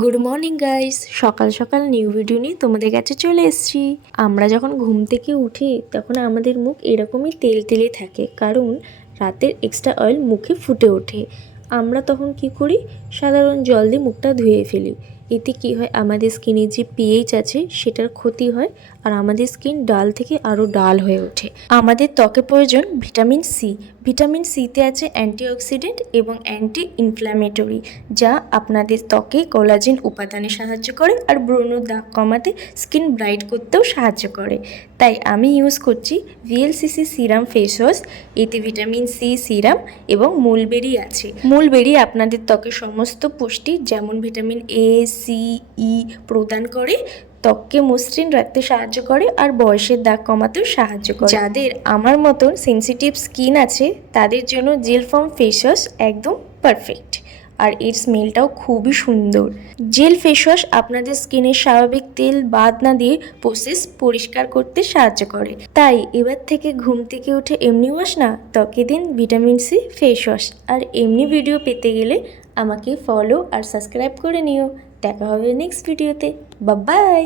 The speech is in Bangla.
Good morning guys. সকাল সকাল নিউ ভিডিও নিয়ে তোমাদের কাছে চলে এসেছি। আমরা যখন ঘুম থেকে উঠি তখন আমাদের মুখ এরকমই তেল তেলে থাকে, কারণ রাতের এক্সট্রা অয়েল মুখে ফুটে ওঠে। আমরা তখন কি করি, সাধারণ জল দিয়ে মুখটা ধুয়ে ফেলি। এতে কি হয়, আমাদের স্কিনের যে পিএইচ আছে সেটার ক্ষতি হয়, আর আমাদের স্কিন ডাল থেকে আরও ডাল হয়ে ওঠে। আমাদের ত্বকে প্রয়োজন ভিটামিন সি। ভিটামিন সিতে আছে অ্যান্টিঅক্সিডেন্ট এবং অ্যান্টি ইনফ্ল্যামেটরি, যা আপনাদের ত্বকে কোলাজেন উপাদানে সাহায্য করে আর ব্রণ দাগ কমাতে, স্কিন ব্রাইট করতেও সাহায্য করে। তাই আমি ইউজ করছি ভিএলসিসি সিরাম ফেস ওয়াশ। এতে ভিটামিন সি সিরাম এবং মূলবেরি আছে। মূলবেরি আপনাদের ত্বকের সমস্ত পুষ্টি যেমন ভিটামিন এ, সি, ই প্রদান করে, ত্বককে মসৃণ রাখতে সাহায্য করে আর বয়সের দাগ কমাতেও সাহায্য করে। যাদের আমার মতন সেনসিটিভ স্কিন আছে তাদের জন্য জেল ফর্ম ফেস ওয়াশ একদম পারফেক্ট, আর এর স্মেলটাও খুবই সুন্দর। জেল ফেস ওয়াশ আপনাদের স্কিনের স্বাভাবিক তেল বাদ না দিয়ে প্রসেস পরিষ্কার করতে সাহায্য করে। তাই এবার থেকে ঘুম থেকে উঠে এমনি ওয়াশ না, ত্বকে দিন ভিটামিন সি ফেস ওয়াশ। আর এমনি ভিডিও পেতে গেলে আমাকে ফলো আর সাবস্ক্রাইব করে নিও। দেখা হবে নেক্সট ভিডিওতে। Bye bye.